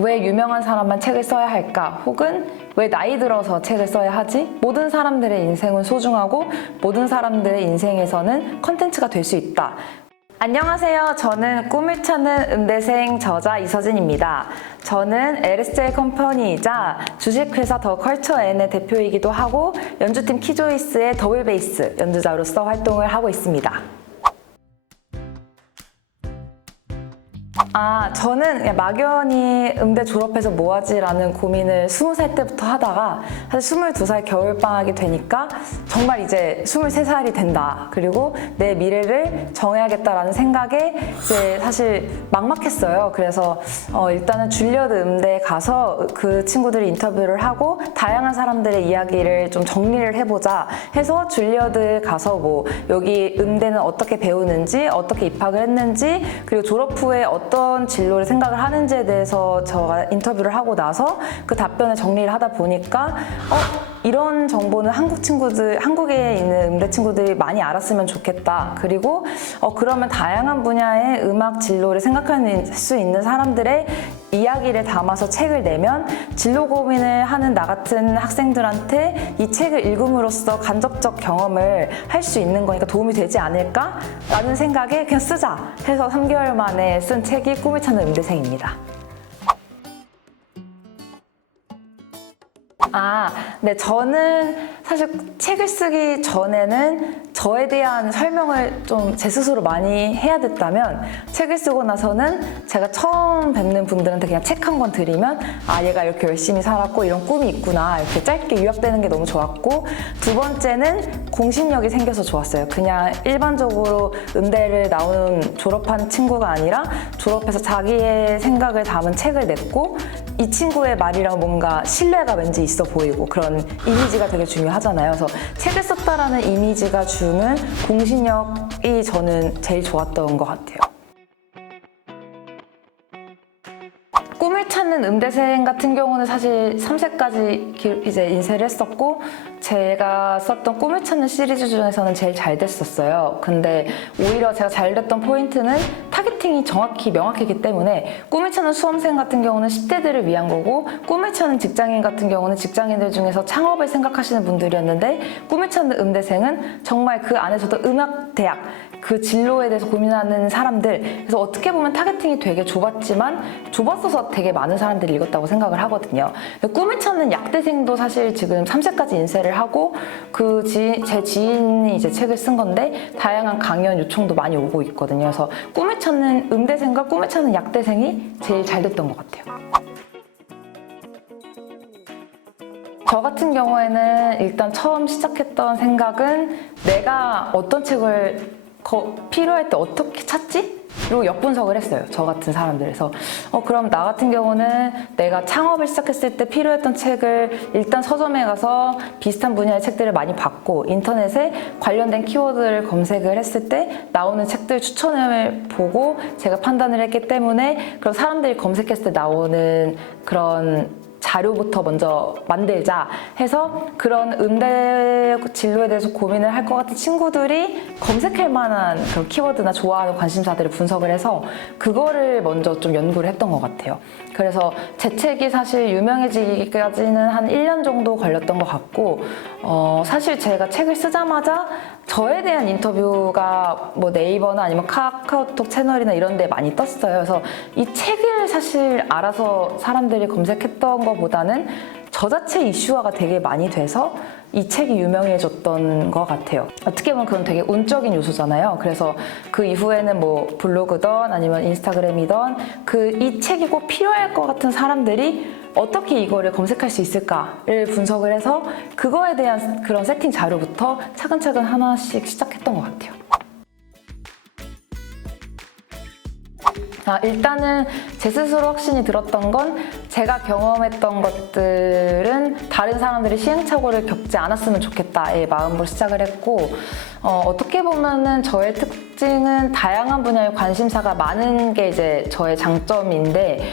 왜 유명한 사람만 책을 써야 할까? 혹은 왜 나이 들어서 책을 써야 하지? 모든 사람들의 인생은 소중하고 모든 사람들의 인생에서는 컨텐츠가 될 수 있다. 안녕하세요. 저는 꿈을 찾는 음대생 저자 이서진입니다. 저는 LSJ 컴퍼니이자 주식회사 더 컬처N의 대표이기도 하고 연주팀 키조이스의 더블 베이스 연주자로서 활동을 하고 있습니다. 저는 그냥 막연히 음대 졸업해서 뭐 하지라는 고민을 20살 때부터 하다가 사실 22살 겨울방학이 되니까 정말 이제 23살이 된다. 그리고 내 미래를 정해야겠다라는 생각에 이제 사실 막막했어요. 그래서 일단은 줄리어드 음대에 가서 그 친구들이 인터뷰를 하고 다양한 사람들의 이야기를 좀 정리를 해보자 해서 줄리어드에 가서 뭐 여기 음대는 어떻게 배우는지 어떻게 입학을 했는지 그리고 졸업 후에 어떤 진로를 생각을 하는지에 대해서 제가 인터뷰를 하고 나서 그 답변을 정리를 하다 보니까 이런 정보는 한국에 있는 음대 친구들이 많이 알았으면 좋겠다. 그리고 그러면 다양한 분야의 음악 진로를 생각할 수 있는 사람들의 이야기를 담아서 책을 내면 진로 고민을 하는 나 같은 학생들한테 이 책을 읽음으로써 간접적 경험을 할 수 있는 거니까 도움이 되지 않을까? 라는 생각에 그냥 쓰자 해서 3개월 만에 쓴 책이 꿈을 찾는 음대생입니다. 네, 저는 사실 책을 쓰기 전에는 저에 대한 설명을 좀 제 스스로 많이 해야 됐다면 책을 쓰고 나서는 제가 처음 뵙는 분들한테 그냥 책 한 권 드리면 얘가 이렇게 열심히 살았고 이런 꿈이 있구나 이렇게 짧게 요약되는 게 너무 좋았고 두 번째는 공신력이 생겨서 좋았어요. 그냥 일반적으로 음대를 졸업한 친구가 아니라 졸업해서 자기의 생각을 담은 책을 냈고 이 친구의 말이랑 뭔가 신뢰가 왠지 있어 보이고 그런 이미지가 되게 중요하잖아요. 그래서 책을 썼다라는 이미지가 주는 공신력이 저는 제일 좋았던 것 같아요. 꿈을 찾는 음대생 같은 경우는 사실 3세까지 이제 인쇄를 했었고 제가 썼던 꿈을 찾는 시리즈 중에서는 제일 잘 됐었어요. 근데 오히려 제가 잘 됐던 포인트는 타겟팅이 정확히 명확했기 때문에 꿈을 찾는 수험생 같은 경우는 10대들을 위한 거고 꿈을 찾는 직장인 같은 경우는 직장인들 중에서 창업을 생각하시는 분들이었는데 꿈을 찾는 음대생은 정말 그 안에서도 음악대학 그 진로에 대해서 고민하는 사람들 그래서 어떻게 보면 타겟팅이 되게 좁았어서 되게 많은 사람들이 읽었다고 생각을 하거든요. 꿈을 찾는 약대생도 사실 지금 3세까지 인쇄를 하고 제 지인이 이제 책을 쓴 건데 다양한 강연 요청도 많이 오고 있거든요. 그래서 꿈을 찾는 음대생과 꿈을 찾는 약대생이 제일 잘 됐던 것 같아요. 저 같은 경우에는 일단 처음 시작했던 생각은 내가 어떤 책을 필요할 때 어떻게 찾지? 그리고 역분석을 했어요. 저 같은 사람들에서 그럼 나 같은 경우는 내가 창업을 시작했을 때 필요했던 책을 일단 서점에 가서 비슷한 분야의 책들을 많이 봤고 인터넷에 관련된 키워드를 검색을 했을 때 나오는 책들 추천을 보고 제가 판단을 했기 때문에 그럼 사람들이 검색했을 때 나오는 그런 자료부터 먼저 만들자 해서 그런 음대 진로에 대해서 고민을 할 것 같은 친구들이 검색할 만한 그런 키워드나 좋아하는 관심사들을 분석을 해서 그거를 먼저 좀 연구를 했던 것 같아요. 그래서 제 책이 사실 유명해지기까지는 한 1년 정도 걸렸던 것 같고 사실 제가 책을 쓰자마자 저에 대한 인터뷰가 뭐 네이버나 아니면 카카오톡 채널이나 이런 데 많이 떴어요. 그래서 이 책을 사실 알아서 사람들이 검색했던 것보다는 저자체 이슈화가 되게 많이 돼서 이 책이 유명해졌던 것 같아요. 어떻게 보면 그건 되게 운적인 요소잖아요. 그래서 그 이후에는 뭐 블로그든 아니면 인스타그램이든 이 책이 꼭 필요할 것 같은 사람들이 어떻게 이거를 검색할 수 있을까를 분석을 해서 그거에 대한 그런 세팅 자료부터 차근차근 하나씩 시작했던 것 같아요. 일단은 제 스스로 확신이 들었던 건 제가 경험했던 것들은 다른 사람들이 시행착오를 겪지 않았으면 좋겠다의 마음으로 시작을 했고 어떻게 보면은 저의 특징은 다양한 분야의 관심사가 많은 게 이제 저의 장점인데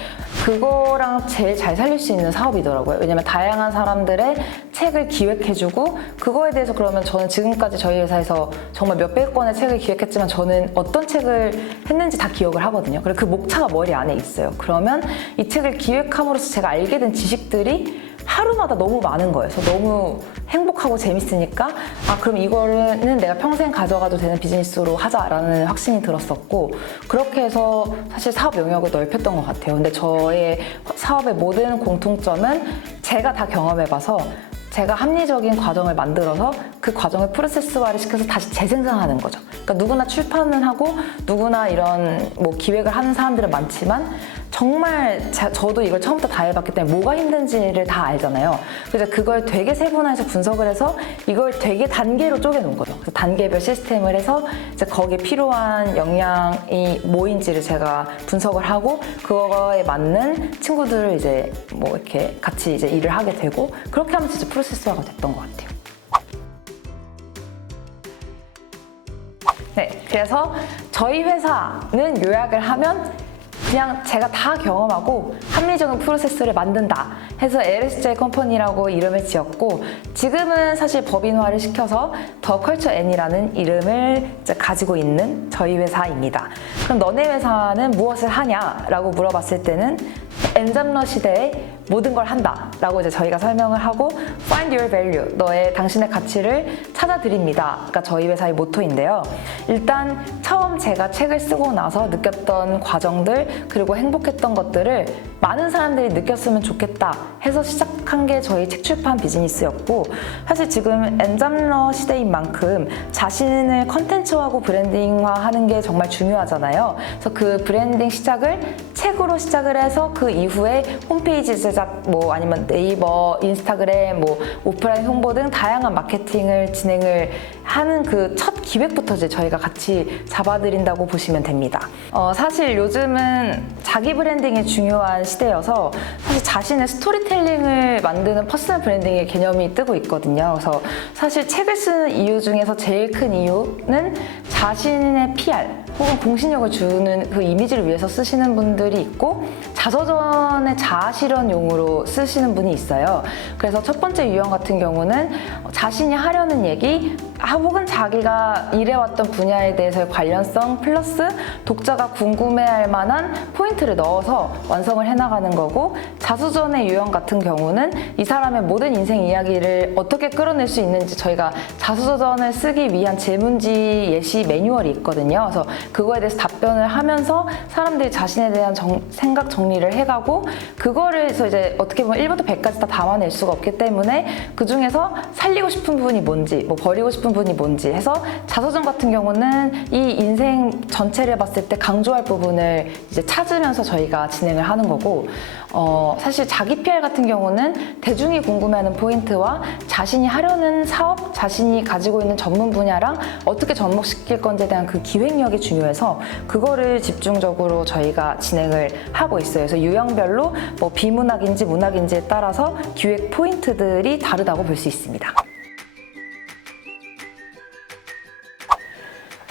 그거랑 제일 잘 살릴 수 있는 사업이더라고요. 왜냐면 다양한 사람들의 책을 기획해주고 그거에 대해서 그러면 저는 지금까지 저희 회사에서 정말 몇백 권의 책을 기획했지만 저는 어떤 책을 했는지 다 기억을 하거든요. 그리고 그 목차가 머리 안에 있어요. 그러면 이 책을 기획함으로써 제가 알게 된 지식들이 하루마다 너무 많은 거예요. 그래서 너무 행복하고 재밌으니까 그럼 이거는 내가 평생 가져가도 되는 비즈니스로 하자라는 확신이 들었었고 그렇게 해서 사실 사업 영역을 넓혔던 것 같아요. 근데 저의 사업의 모든 공통점은 제가 다 경험해봐서 제가 합리적인 과정을 만들어서 그 과정을 프로세스화를 시켜서 다시 재생산하는 거죠. 그러니까 누구나 출판은 하고 누구나 이런 기획을 하는 사람들은 많지만 정말 저도 이걸 처음부터 다 해봤기 때문에 뭐가 힘든지를 다 알잖아요. 그래서 그걸 되게 세분화해서 분석을 해서 이걸 되게 단계로 쪼개놓은 거죠. 그래서 단계별 시스템을 해서 이제 거기에 필요한 역량이 뭐인지를 제가 분석을 하고 그거에 맞는 친구들을 이제 이렇게 같이 이제 일을 하게 되고 그렇게 하면서 이제 프로세스화가 됐던 것 같아요. 네, 그래서 저희 회사는 요약을 하면 그냥 제가 다 경험하고 합리적인 프로세스를 만든다 해서 LSJ 컴퍼니라고 이름을 지었고 지금은 사실 법인화를 시켜서 더 컬처 N이라는 이름을 이제 가지고 있는 저희 회사입니다. 그럼 너네 회사는 무엇을 하냐라고 물어봤을 때는 엔잡러 시대에 모든 걸 한다 라고 이제 저희가 설명을 하고 Find your value, 당신의 가치를 찾아드립니다. 그러니까 저희 회사의 모토인데요. 일단 처음 제가 책을 쓰고 나서 느꼈던 과정들 그리고 행복했던 것들을 많은 사람들이 느꼈으면 좋겠다 해서 시작한 게 저희 책 출판 비즈니스였고 사실 지금 엔잡러 시대인 만큼 자신을 컨텐츠화하고 브랜딩화하는 게 정말 중요하잖아요. 그래서 그 브랜딩 시작을 책으로 시작을 해서 그 이후에 홈페이지 제작 아니면 네이버, 인스타그램, 오프라인 홍보 등 다양한 마케팅을 진행을 하는 그 첫 기획부터 이제 저희가 같이 잡아드린다고 보시면 됩니다. 사실 요즘은 자기 브랜딩이 중요한 시대여서 사실 자신의 스토리텔링을 만드는 퍼스널 브랜딩의 개념이 뜨고 있거든요. 그래서 사실 책을 쓰는 이유 중에서 제일 큰 이유는 자신의 PR 혹은 공신력을 주는 그 이미지를 위해서 쓰시는 분들이 있고 자서전의 자아실현용으로 쓰시는 분이 있어요. 그래서 첫 번째 유형 같은 경우는 자신이 하려는 얘기 혹은 자기가 일해왔던 분야에 대해서의 관련성 플러스 독자가 궁금해할 만한 포인트를 넣어서 완성을 해나가는 거고 자서전의 유형 같은 경우는 이 사람의 모든 인생 이야기를 어떻게 끌어낼 수 있는지 저희가 자서전을 쓰기 위한 질문지 예시 매뉴얼이 있거든요. 그래서 그거에 대해서 답변을 하면서 사람들이 자신에 대한 생각 정리를 해가고 그거를 해서 이제 어떻게 보면 1부터 100까지 다 담아낼 수가 없기 때문에 그 중에서 살리고 싶은 부분이 뭔지 버리고 싶은 부분이 뭔지 해서 자서전 같은 경우는 이 인생 전체를 봤을 때 강조할 부분을 이제 찾으면서 저희가 진행을 하는 거고 사실 자기 PR 같은 경우는 대중이 궁금해하는 포인트와 자신이 하려는 사업, 자신이 가지고 있는 전문 분야랑 어떻게 접목시킬 건지에 대한 그 기획력이 중요해서 그거를 집중적으로 저희가 진행을 하고 있어요. 그래서 유형별로 비문학인지 문학인지에 따라서 기획 포인트들이 다르다고 볼 수 있습니다.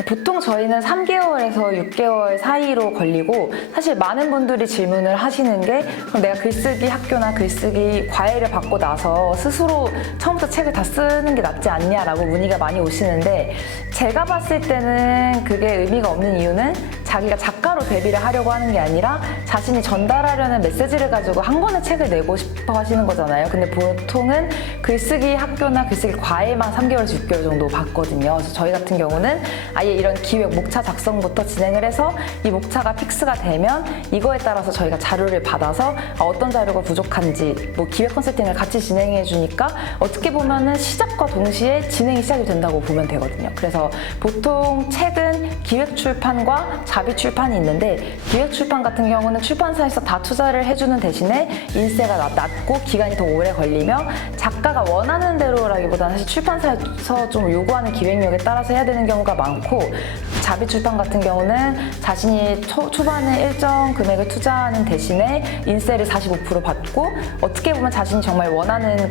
보통 저희는 3개월에서 6개월 사이로 걸리고 사실 많은 분들이 질문을 하시는 게 그럼 내가 글쓰기 학교나 글쓰기 과외를 받고 나서 스스로 처음부터 책을 다 쓰는 게 낫지 않냐라고 문의가 많이 오시는데 제가 봤을 때는 그게 의미가 없는 이유는 자기가 작가로 데뷔를 하려고 하는 게 아니라 자신이 전달하려는 메시지를 가지고 한 권의 책을 내고 싶어 하시는 거잖아요. 근데 보통은 글쓰기 학교나 글쓰기 과외만 3개월에서 6개월 정도 받거든요. 그래서 저희 같은 경우는 아예 이런 기획 목차 작성부터 진행을 해서 이 목차가 픽스가 되면 이거에 따라서 저희가 자료를 받아서 어떤 자료가 부족한지 기획 컨설팅을 같이 진행해 주니까 어떻게 보면은 시작과 동시에 진행이 시작이 된다고 보면 되거든요. 그래서 보통 책은 기획 출판과 자비 출판이 있는데 기획 출판 같은 경우는 출판사에서 다 투자를 해주는 대신에 인세가 낮고 기간이 더 오래 걸리며 작가가 원하는 대로라기보다는 사실 출판사에서 좀 요구하는 기획력에 따라서 해야 되는 경우가 많고 자비 출판 같은 경우는 자신이 초반에 일정 금액을 투자하는 대신에 인세를 45% 받고 어떻게 보면 자신이 정말 원하는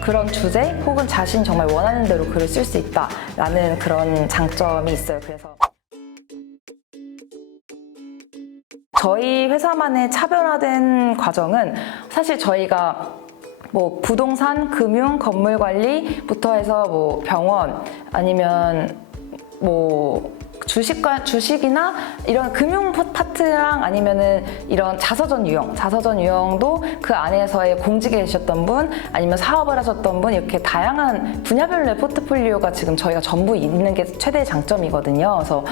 그런 주제 혹은 자신이 정말 원하는 대로 글을 쓸 수 있다라는 그런 장점이 있어요. 그래서 저희 회사만의 차별화된 과정은 사실 저희가 뭐 부동산, 금융, 건물 관리부터 해서 뭐 병원 아니면 뭐 주식이나 이런 금융 파트랑 아니면은 이런 자서전 유형도 그 안에서의 공직에 계셨던 분 아니면 사업을 하셨던 분 이렇게 다양한 분야별로의 포트폴리오가 지금 저희가 전부 있는 게 최대의 장점이거든요. 그래서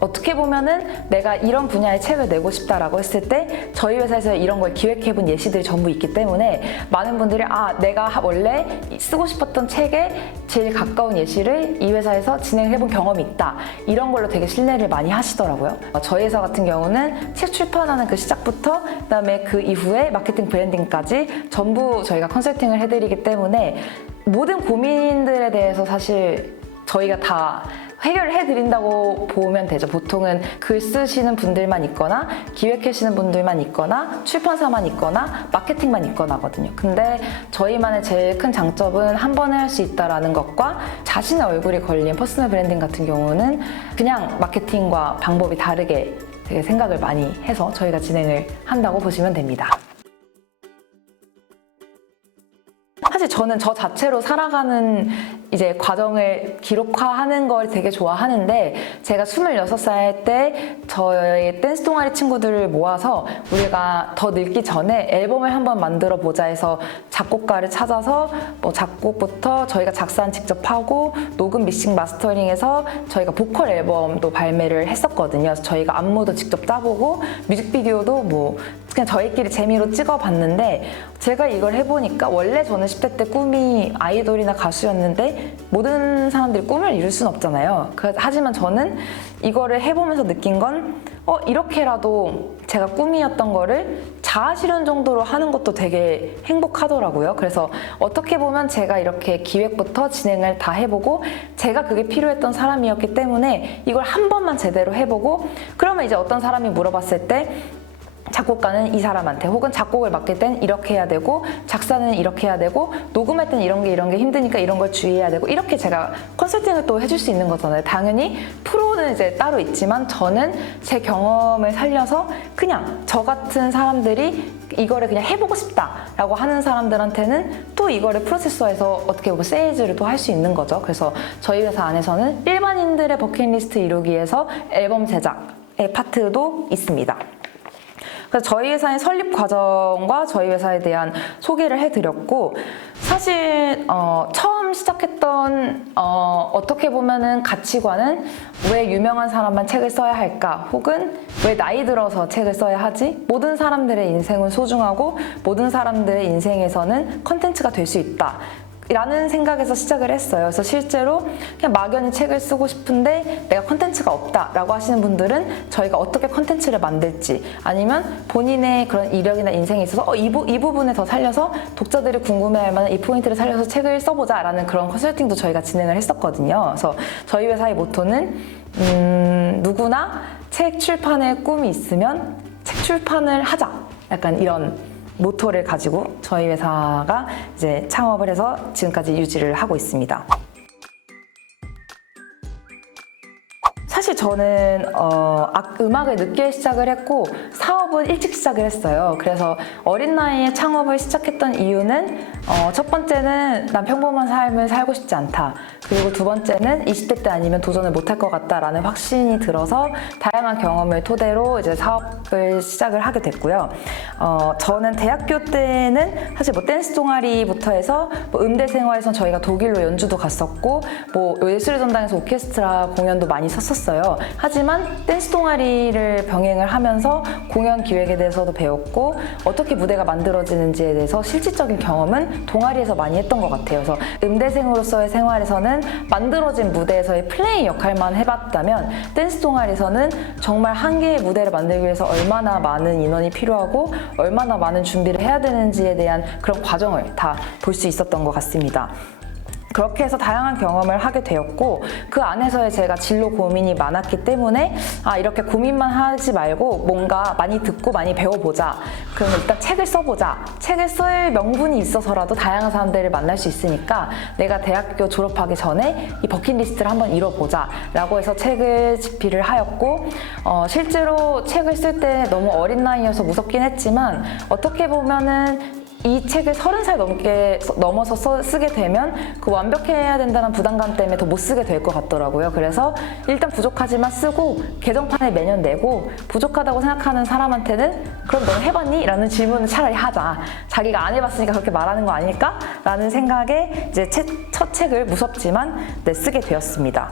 어떻게 보면은 내가 이런 분야의 책을 내고 싶다라고 했을 때 저희 회사에서 이런 걸 기획해본 예시들이 전부 있기 때문에 많은 분들이 내가 원래 쓰고 싶었던 책에 제일 가까운 예시를 이 회사에서 진행해본 경험이 있다. 이런 걸로 되게 신뢰를 많이 하시더라고요. 저희 회사 같은 경우는 책 출판하는 그 시작부터 그다음에 그 이후에 마케팅 브랜딩까지 전부 저희가 컨설팅을 해드리기 때문에 모든 고민들에 대해서 사실 저희가 다 해결을 해드린다고 보면 되죠. 보통은 글 쓰시는 분들만 있거나 기획하시는 분들만 있거나 출판사만 있거나 마케팅만 있거나 하거든요. 근데 저희만의 제일 큰 장점은 한 번에 할 수 있다는 것과 자신의 얼굴이 걸린 퍼스널 브랜딩 같은 경우는 그냥 마케팅과 방법이 다르게 되게 생각을 많이 해서 저희가 진행을 한다고 보시면 됩니다. 사실 저는 저 자체로 살아가는 이제 과정을 기록화하는 걸 되게 좋아하는데 제가 26살 때 저희 댄스 동아리 친구들을 모아서 우리가 더 늙기 전에 앨범을 한번 만들어 보자 해서 작곡가를 찾아서 뭐 작곡부터 저희가 작사는 직접 하고 녹음 믹싱 마스터링해서 저희가 보컬 앨범도 발매를 했었거든요. 그래서 저희가 안무도 직접 짜보고 뮤직비디오도 뭐 그냥 저희끼리 재미로 찍어봤는데 제가 이걸 해보니까 원래 저는 10대 때 꿈이 아이돌이나 가수였는데 모든 사람들이 꿈을 이룰 수는 없잖아요. 하지만 저는 이거를 해보면서 느낀 건 이렇게라도 제가 꿈이었던 거를 자아실현 정도로 하는 것도 되게 행복하더라고요. 그래서 어떻게 보면 제가 이렇게 기획부터 진행을 다 해보고 제가 그게 필요했던 사람이었기 때문에 이걸 한 번만 제대로 해보고 그러면 이제 어떤 사람이 물어봤을 때 작곡가는 이 사람한테 혹은 작곡을 맡길 땐 이렇게 해야 되고 작사는 이렇게 해야 되고 녹음할 땐 이런 게 힘드니까 이런 걸 주의해야 되고 이렇게 제가 컨설팅을 또 해줄 수 있는 거잖아요. 당연히 프로는 이제 따로 있지만 저는 제 경험을 살려서 그냥 저 같은 사람들이 이거를 그냥 해보고 싶다라고 하는 사람들한테는 또 이거를 프로세서에서 어떻게 보면 세일즈를 또 할 수 있는 거죠. 그래서 저희 회사 안에서는 일반인들의 버킷리스트 이루기 위해서 앨범 제작의 파트도 있습니다. 그래서 저희 회사의 설립 과정과 저희 회사에 대한 소개를 해드렸고 사실 처음 시작했던 어떻게 보면은 가치관은 왜 유명한 사람만 책을 써야 할까 혹은 왜 나이 들어서 책을 써야 하지? 모든 사람들의 인생은 소중하고 모든 사람들의 인생에서는 컨텐츠가 될 수 있다. 라는 생각에서 시작을 했어요. 그래서 실제로 그냥 막연히 책을 쓰고 싶은데 내가 컨텐츠가 없다라고 하시는 분들은 저희가 어떻게 컨텐츠를 만들지 아니면 본인의 그런 이력이나 인생에 있어서 이 부분에 더 살려서 독자들이 궁금해할 만한 이 포인트를 살려서 책을 써보자 라는 그런 컨설팅도 저희가 진행을 했었거든요. 그래서 저희 회사의 모토는 누구나 책 출판의 꿈이 있으면 책 출판을 하자 약간 이런 모토를 가지고 저희 회사가 이제 창업을 해서 지금까지 유지를 하고 있습니다. 사실 저는 음악을 늦게 시작을 했고 사업은 일찍 시작을 했어요. 그래서 어린 나이에 창업을 시작했던 이유는 첫 번째는 난 평범한 삶을 살고 싶지 않다. 그리고 두 번째는 20대 때 아니면 도전을 못할 것 같다라는 확신이 들어서 다양한 경험을 토대로 이제 사업을 시작을 하게 됐고요. 저는 대학교 때는 사실 뭐 댄스 동아리부터 해서 뭐 음대 생활에서 저희가 독일로 연주도 갔었고 뭐 예술의 전당에서 오케스트라 공연도 많이 섰었어요. 하지만 댄스 동아리를 병행을 하면서 공연 기획에 대해서도 배웠고 어떻게 무대가 만들어지는지에 대해서 실질적인 경험은 동아리에서 많이 했던 것 같아요. 그래서 음대생으로서의 생활에서는 만들어진 무대에서의 플레이 역할만 해봤다면 댄스 동아리에서는 정말 한 개의 무대를 만들기 위해서 얼마나 많은 인원이 필요하고 얼마나 많은 준비를 해야 되는지에 대한 그런 과정을 다 볼 수 있었던 것 같습니다. 그렇게 해서 다양한 경험을 하게 되었고 그 안에서의 제가 진로 고민이 많았기 때문에 이렇게 고민만 하지 말고 뭔가 많이 듣고 많이 배워보자. 그럼 일단 책을 써보자. 책을 쓸 명분이 있어서라도 다양한 사람들을 만날 수 있으니까 내가 대학교 졸업하기 전에 이 버킷리스트를 한번 이뤄보자 라고 해서 책을 집필을 하였고 실제로 책을 쓸 때 너무 어린 나이여서 무섭긴 했지만 어떻게 보면은 이 책을 30살 넘어서 쓰게 되면 그 완벽해야 된다는 부담감 때문에 더 못 쓰게 될 것 같더라고요. 그래서 일단 부족하지만 쓰고 개정판을 매년 내고 부족하다고 생각하는 사람한테는 그럼 넌 해봤니? 라는 질문을 차라리 하자. 자기가 안 해봤으니까 그렇게 말하는 거 아닐까? 라는 생각에 이제 첫 책을 무섭지만 쓰게 되었습니다.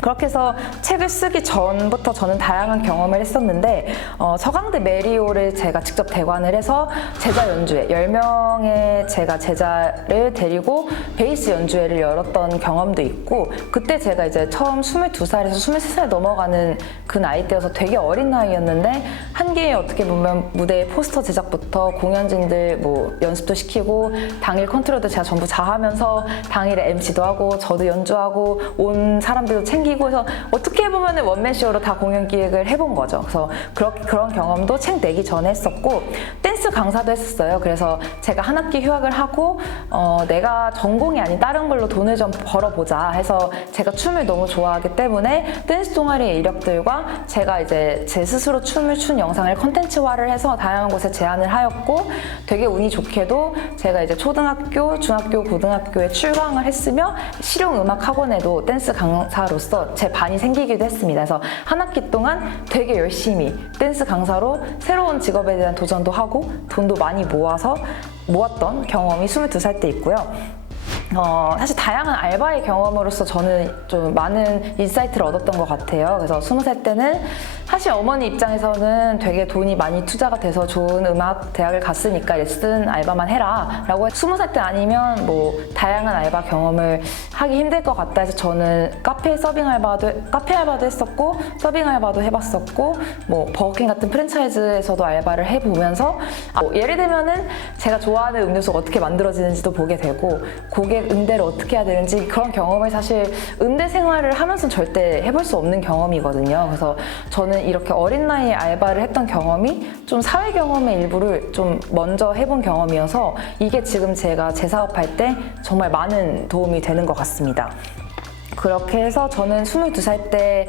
그렇게 해서 책을 쓰기 전부터 저는 다양한 경험을 했었는데 서강대 메리오를 제가 직접 대관을 해서 제자 연주회 10명의 제가 제자를 데리고 베이스 연주회를 열었던 경험도 있고 그때 제가 이제 처음 22살에서 23살 넘어가는 그 나이대여서 되게 어린 나이였는데 한 개의 어떻게 보면 무대의 포스터 제작부터 공연진들 뭐 연습도 시키고 당일 컨트롤도 제가 전부 자하면서 당일에 MC도 하고 저도 연주하고 온 사람들도 챙기고 해서 어떻게 보면 원맨쇼로 다 공연 기획을 해본 거죠. 그래서 그런 경험도 책 내기 전에 했었고 댄스 강사도 했었어요. 그래서 제가 한 학기 휴학을 하고 내가 전공이 아닌 다른 걸로 돈을 좀 벌어보자 해서 제가 춤을 너무 좋아하기 때문에 댄스 동아리의 이력들과 제가 이제 제 스스로 춤을 춘 영상을 컨텐츠화를 해서 다양한 곳에 제안을 하였고 되게 운이 좋게도 제가 이제 초등학교, 중학교, 고등학교에 출강을 했으며 실용음악학원에도 댄스 강사로서 제 반이 생기기도 했습니다. 그래서 한 학기 동안 되게 열심히 댄스 강사로 새로운 직업에 대한 도전도 하고 돈도 많이 모았던 경험이 22살 때 있고요. 사실 다양한 알바의 경험으로서 저는 좀 많은 인사이트를 얻었던 것 같아요. 그래서 20살 때는 사실 어머니 입장에서는 되게 돈이 많이 투자가 돼서 좋은 음악 대학을 갔으니까 레슨 알바만 해라 라고 20살 때 아니면 뭐 다양한 알바 경험을 하기 힘들 것 같다 해서 저는 카페 알바도 했었고 서빙 알바도 해봤었고 뭐 버거킹 같은 프랜차이즈에서도 알바를 해보면서 예를 들면은 제가 좋아하는 음료수가 어떻게 만들어지는지도 보게 되고 고객 응대를 어떻게 해야 되는지 그런 경험을 사실 음대 생활을 하면서 절대 해볼 수 없는 경험이거든요. 그래서 저는 이렇게 어린 나이에 알바를 했던 경험이 좀 사회 경험의 일부를 좀 먼저 해본 경험이어서 이게 지금 제가 재사업할 때 정말 많은 도움이 되는 것 같습니다. 그렇게 해서 저는 22살 때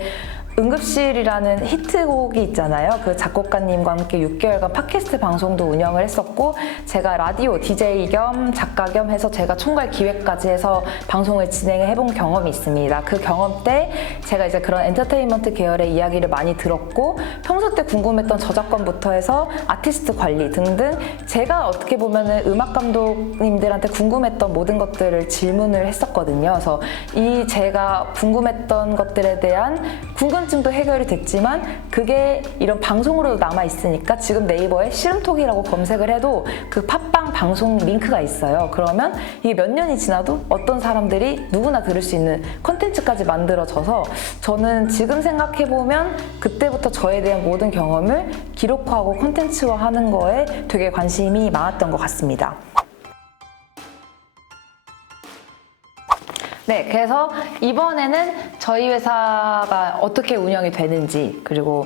응급실이라는 히트곡이 있잖아요. 그 작곡가님과 함께 6개월간 팟캐스트 방송도 운영을 했었고 제가 라디오 DJ 겸 작가 겸 해서 제가 총괄 기획까지 해서 방송을 진행을 해본 경험이 있습니다. 그 경험 때 제가 이제 그런 엔터테인먼트 계열의 이야기를 많이 들었고 평소 때 궁금했던 저작권부터 해서 아티스트 관리 등등 제가 어떻게 보면은 음악 감독님들한테 궁금했던 모든 것들을 질문을 했었거든요. 그래서 이 제가 궁금했던 것들에 대한 궁금증도 해결이 됐지만 그게 이런 방송으로도 남아있으니까 지금 네이버에 씨름톡이라고 검색을 해도 그 팟빵 방송 링크가 있어요. 그러면 이게 몇 년이 지나도 어떤 사람들이 누구나 들을 수 있는 콘텐츠까지 만들어져서 저는 지금 생각해보면 그때부터 저에 대한 모든 경험을 기록화하고 콘텐츠화하는 거에 되게 관심이 많았던 것 같습니다. 네, 그래서 이번에는 저희 회사가 어떻게 운영이 되는지 그리고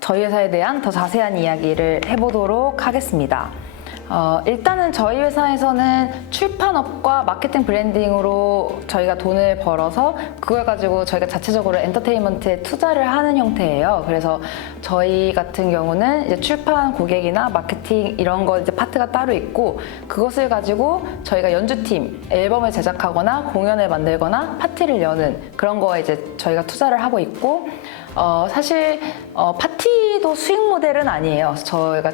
저희 회사에 대한 더 자세한 이야기를 해보도록 하겠습니다. 일단은 저희 회사에서는 출판업과 마케팅 브랜딩으로 저희가 돈을 벌어서 그걸 가지고 저희가 자체적으로 엔터테인먼트에 투자를 하는 형태예요. 그래서 저희 같은 경우는 이제 출판 고객이나 마케팅 이런 거 이제 파트가 따로 있고 그것을 가지고 저희가 연주팀 앨범을 제작하거나 공연을 만들거나 파티를 여는 그런 거에 이제 저희가 투자를 하고 있고 사실 파티도 수익 모델은 아니에요. 저희가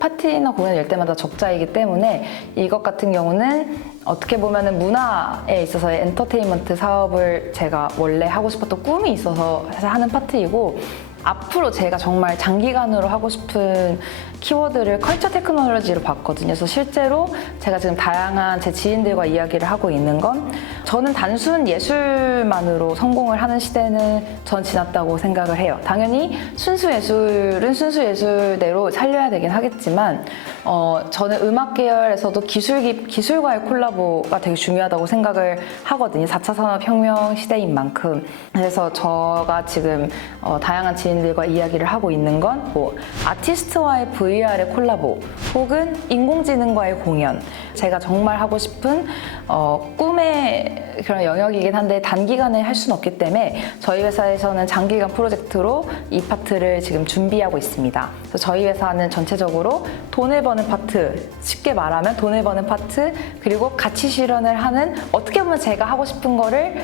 파티나 공연 열 때마다 적자이기 때문에 이것 같은 경우는 어떻게 보면은 문화에 있어서의 엔터테인먼트 사업을 제가 원래 하고 싶었던 꿈이 있어서 사실 하는 파트이고 앞으로 제가 정말 장기간으로 하고 싶은 키워드를 컬처 테크놀로지로 봤거든요. 그래서 실제로 제가 지금 다양한 제 지인들과 이야기를 하고 있는 건 저는 단순 예술만으로 성공을 하는 시대는 전 지났다고 생각을 해요. 당연히 순수 예술은 순수 예술대로 살려야 되긴 하겠지만 저는 음악 계열에서도 기술과의 콜라보가 되게 중요하다고 생각을 하거든요. 4차 산업혁명 시대인 만큼. 그래서 저가 지금 다양한 지인들과 이야기를 하고 있는 건 뭐 아티스트와의 VR의 콜라보 혹은 인공지능과의 공연, 제가 정말 하고 싶은 꿈의 그런 영역이긴 한데 단기간에 할 수는 없기 때문에 저희 회사에서는 장기간 프로젝트로 이 파트를 지금 준비하고 있습니다. 그래서 저희 회사는 전체적으로 돈을 버는 파트, 쉽게 말하면 돈을 버는 파트, 그리고 가치 실현을 하는, 어떻게 보면 제가 하고 싶은 거를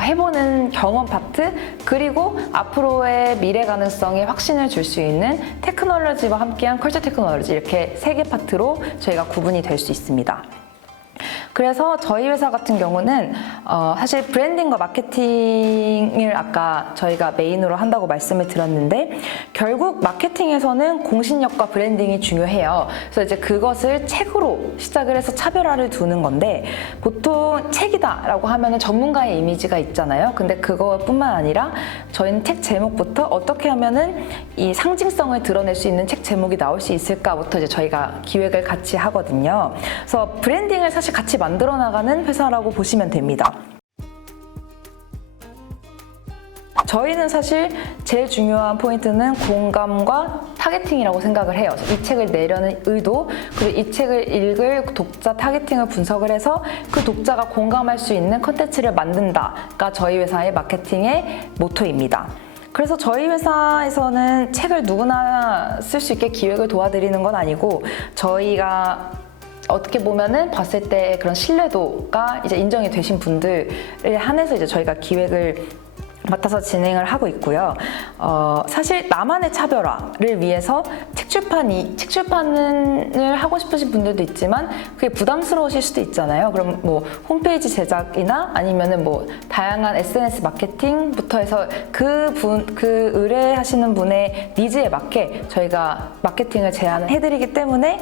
해보는 경험 파트, 그리고 앞으로의 미래 가능성에 확신을 줄 수 있는 테크놀로지와 함께한 컬처 테크놀로지, 이렇게 3개 파트로 저희가 구분이 될 수 있습니다. 그래서 저희 회사 같은 경우는 사실 브랜딩과 마케팅을 아까 저희가 메인으로 한다고 말씀을 드렸는데, 결국 마케팅에서는 공신력과 브랜딩이 중요해요. 그래서 이제 그것을 책으로 시작을 해서 차별화를 두는 건데, 보통 책이다라고 하면은 전문가의 이미지가 있잖아요. 근데 그것뿐만 아니라 저희는 책 제목부터 어떻게 하면은 이 상징성을 드러낼 수 있는 책 제목이 나올 수 있을까부터 이제 저희가 기획을 같이 하거든요. 그래서 브랜딩을 사실 같이 만들어 나가는 회사라고 보시면 됩니다. 저희는 사실 제일 중요한 포인트는 공감과 타겟팅이라고 생각을 해요. 이 책을 내려는 의도, 그리고 이 책을 읽을 독자 타겟팅을 분석을 해서 그 독자가 공감할 수 있는 컨텐츠를 만든다가 저희 회사의 마케팅의 모토입니다. 그래서 저희 회사에서는 책을 누구나 쓸 수 있게 기획을 도와드리는 건 아니고, 저희가 어떻게 보면은 봤을 때 그런 신뢰도가 이제 인정이 되신 분들에 한해서 이제 저희가 기획을 맡아서 진행을 하고 있고요. 사실 나만의 차별화를 위해서 책 출판을 하고 싶으신 분들도 있지만 그게 부담스러우실 수도 있잖아요. 그럼 뭐 홈페이지 제작이나 아니면은 뭐 다양한 SNS 마케팅부터 해서 그 의뢰하시는 분의 니즈에 맞게 저희가 마케팅을 제안해드리기 때문에,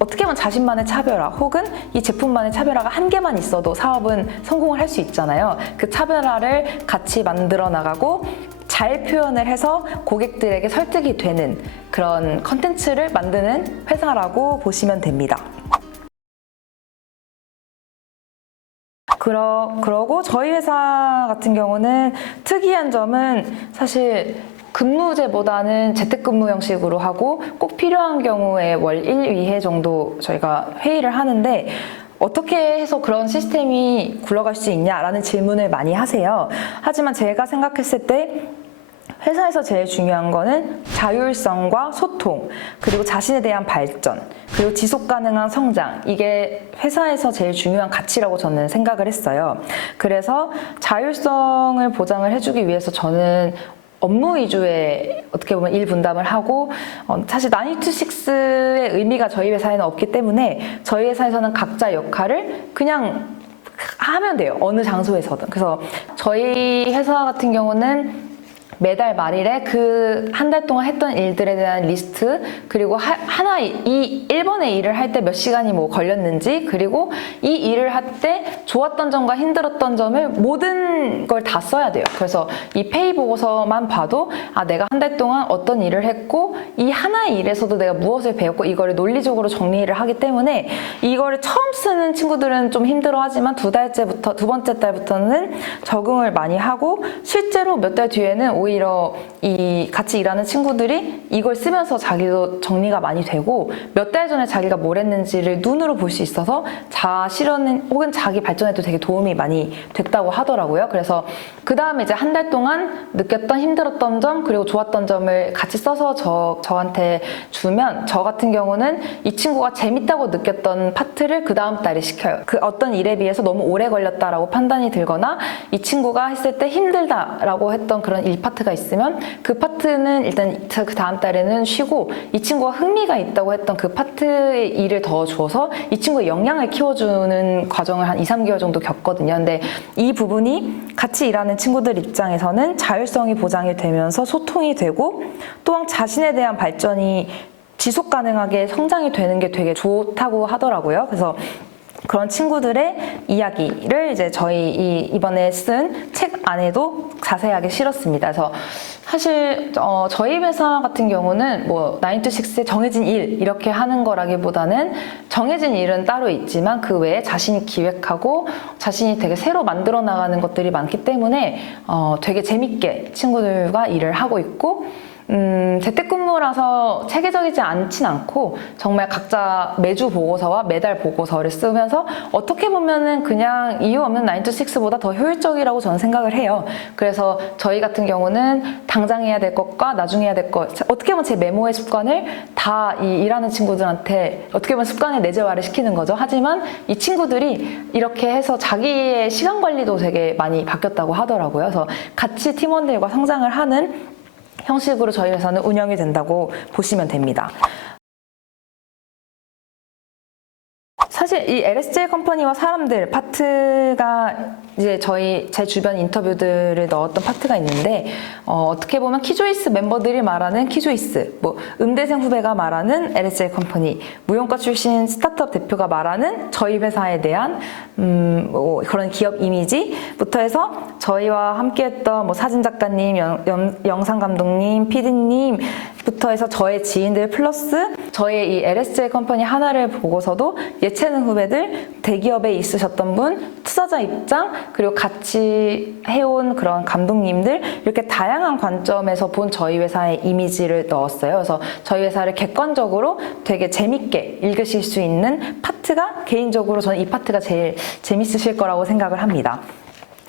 어떻게 보면 자신만의 차별화 혹은 이 제품만의 차별화가 한 개만 있어도 사업은 성공을 할 수 있잖아요. 그 차별화를 같이 만들어 나가고 잘 표현을 해서 고객들에게 설득이 되는 그런 컨텐츠를 만드는 회사라고 보시면 됩니다. 그러고 저희 회사 같은 경우는 특이한 점은 사실 근무제보다는 재택근무 형식으로 하고, 꼭 필요한 경우에 월 1, 2회 정도 저희가 회의를 하는데, 어떻게 해서 그런 시스템이 굴러갈 수 있냐라는 질문을 많이 하세요. 하지만 제가 생각했을 때 회사에서 제일 중요한 거는 자율성과 소통, 그리고 자신에 대한 발전, 그리고 지속 가능한 성장, 이게 회사에서 제일 중요한 가치라고 저는 생각을 했어요. 그래서 자율성을 보장을 해주기 위해서 저는 업무 위주의 어떻게 보면 일 분담을 하고, 사실 9to6의 의미가 저희 회사에는 없기 때문에 저희 회사에서는 각자 역할을 그냥 하면 돼요. 어느 장소에서든. 그래서 저희 회사 같은 경우는 매달 말일에 그 한 달 동안 했던 일들에 대한 리스트, 그리고 이 1번의 일을 할 때 몇 시간이 뭐 걸렸는지, 그리고 이 일을 할 때 좋았던 점과 힘들었던 점을 모든 걸 다 써야 돼요. 그래서 이 페이 보고서만 봐도 내가 한 달 동안 어떤 일을 했고 이 하나의 일에서도 내가 무엇을 배웠고, 이거를 논리적으로 정리를 하기 때문에 이거를 처음 쓰는 친구들은 좀 힘들어하지만 두 번째 달부터는 적응을 많이 하고, 실제로 몇 달 뒤에는 오히려 이 같이 일하는 친구들이 이걸 쓰면서 자기도 정리가 많이 되고, 몇 달 전에 자기가 뭘 했는지를 눈으로 볼 수 있어서 자아 실현 혹은 자기 발전에도 되게 도움이 많이 됐다고 하더라고요. 그래서 그 다음에 이제 한 달 동안 느꼈던 힘들었던 점, 그리고 좋았던 점을 같이 써서 저한테 주면, 저 같은 경우는 이 친구가 재밌다고 느꼈던 파트를 그 다음 달에 시켜요. 그 어떤 일에 비해서 너무 오래 걸렸다라고 판단이 들거나 이 친구가 했을 때 힘들다라고 했던 그런 일 파트가 있으면 그 파트는 일단 그 다음 달에는 쉬고, 이 친구가 흥미가 있다고 했던 그 파트의 일을 더 줘서 이 친구의 역량을 키워주는 과정을 한 2, 3개월 정도 겪거든요. 근데 이 부분이 같이 일하는 친구들 입장에서는 자율성이 보장이 되면서 소통이 되고, 또한 자신에 대한 발전이 지속 가능하게 성장이 되는 게 되게 좋다고 하더라고요. 그래서 그런 친구들의 이야기를 이제 저희 이번에 쓴 책 안에도 자세하게 실었습니다. 그래서 사실 저희 회사 같은 경우는 뭐 9 to 6의 정해진 일 이렇게 하는 거라기보다는 정해진 일은 따로 있지만 그 외에 자신이 기획하고 자신이 되게 새로 만들어 나가는 것들이 많기 때문에 되게 재밌게 친구들과 일을 하고 있고 재택근무라서 체계적이지 않진 않고 정말 각자 매주 보고서와 매달 보고서를 쓰면서 어떻게 보면은 그냥 이유 없는 9 to 6보다 더 효율적이라고 저는 생각을 해요. 그래서 저희 같은 경우는 당장 해야 될 것과 나중에 해야 될 것, 어떻게 보면 제 메모의 습관을 다 이 일하는 친구들한테 어떻게 보면 습관을 내재화를 시키는 거죠. 하지만 이 친구들이 이렇게 해서 자기의 시간 관리도 되게 많이 바뀌었다고 하더라고요. 그래서 같이 팀원들과 성장을 하는 형식으로 저희 회사는 운영이 된다고 보시면 됩니다. 사실 이 LSJ 컴퍼니와 사람들 파트가 이제 제 주변 인터뷰들을 넣었던 파트가 있는데 어떻게 보면 키조이스 멤버들이 말하는 키조이스, 뭐 음대생 후배가 말하는 LSJ 컴퍼니, 무용과 출신 스타트업 대표가 말하는 저희 회사에 대한 뭐 그런 기업 이미지부터 해서 저희와 함께했던 뭐 사진 작가님, 영상 감독님, PD님부터 해서 저의 지인들 플러스 저의 이 LSJ 컴퍼니 하나를 보고서도 예체능 후배들, 대기업에 있으셨던 분, 투자자 입장, 그리고 같이 해온 그런 감독님들 이렇게 다양한 관점에서 본 저희 회사의 이미지를 넣었어요. 그래서 저희 회사를 객관적으로 되게 재밌게 읽으실 수 있는 파트가 개인적으로 저는 이 파트가 제일 재밌으실 거라고 생각을 합니다.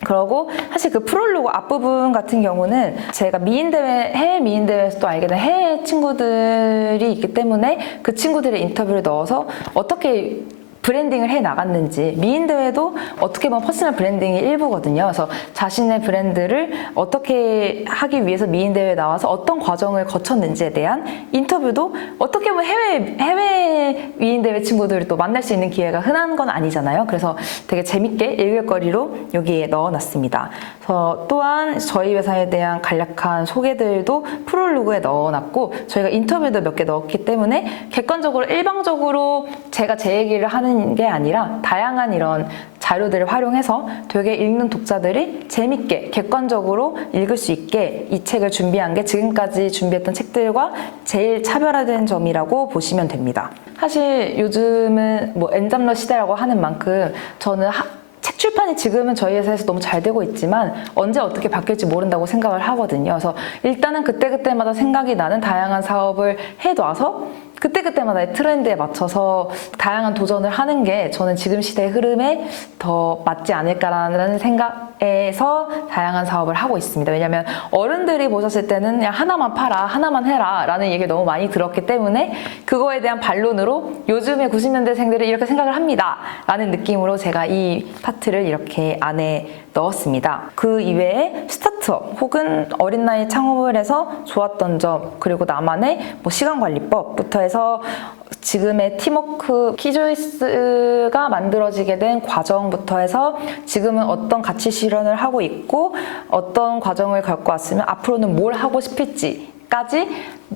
그리고 사실 그 프롤로그 앞부분 같은 경우는 제가 해외 미인대회에서 또 알게 된 해외 친구들이 있기 때문에 그 친구들의 인터뷰를 넣어서 어떻게 브랜딩을 해 나갔는지, 미인대회도 어떻게 보면 퍼스널 브랜딩의 일부거든요. 그래서 자신의 브랜드를 어떻게 하기 위해서 미인대회에 나와서 어떤 과정을 거쳤는지에 대한 인터뷰도 어떻게 보면 해외 미인대회 친구들을 또 만날 수 있는 기회가 흔한 건 아니잖아요. 그래서 되게 재밌게 읽을 거리로 여기에 넣어놨습니다. 그래서 또한 저희 회사에 대한 간략한 소개들도 프롤로그에 넣어놨고 저희가 인터뷰도 몇 개 넣었기 때문에 객관적으로 일방적으로 제가 제 얘기를 하는 게 아니라 다양한 이런 자료들을 활용해서 되게 읽는 독자들이 재밌게 객관적으로 읽을 수 있게 이 책을 준비한 게 지금까지 준비했던 책들과 제일 차별화된 점이라고 보시면 됩니다. 사실 요즘은 뭐 엔잡러 시대라고 하는 만큼 저는 책 출판이 지금은 저희 회사에서 너무 잘 되고 있지만 언제 어떻게 바뀔지 모른다고 생각을 하거든요. 그래서 일단은 그때그때마다 생각이 나는 다양한 사업을 해놔서 그때그때마다의 트렌드에 맞춰서 다양한 도전을 하는 게 저는 지금 시대의 흐름에 더 맞지 않을까라는 생각에서 다양한 사업을 하고 있습니다. 왜냐하면 어른들이 보셨을 때는 그냥 하나만 팔아, 하나만 해라 라는 얘기를 너무 많이 들었기 때문에 그거에 대한 반론으로 요즘의 90년대생들이 이렇게 생각을 합니다 라는 느낌으로 제가 이 파트를 이렇게 안에 넣었습니다. 그 이외에 스타트업 혹은 어린 나이 창업을 해서 좋았던 점, 그리고 나만의 뭐 시간관리법부터 해서 지금의 팀워크 키조이스가 만들어지게 된 과정부터 해서 지금은 어떤 가치 실현을 하고 있고 어떤 과정을 겪고 왔으면 앞으로는 뭘 하고 싶을지까지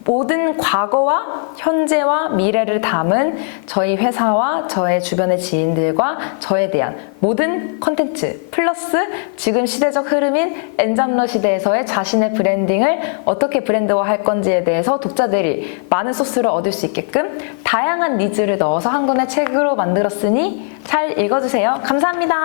모든 과거와 현재와 미래를 담은 저희 회사와 저의 주변의 지인들과 저에 대한 모든 컨텐츠 플러스 지금 시대적 흐름인 엔잡러 시대에서의 자신의 브랜딩을 어떻게 브랜드화할 건지에 대해서 독자들이 많은 소스를 얻을 수 있게끔 다양한 니즈를 넣어서 한 권의 책으로 만들었으니 잘 읽어주세요. 감사합니다.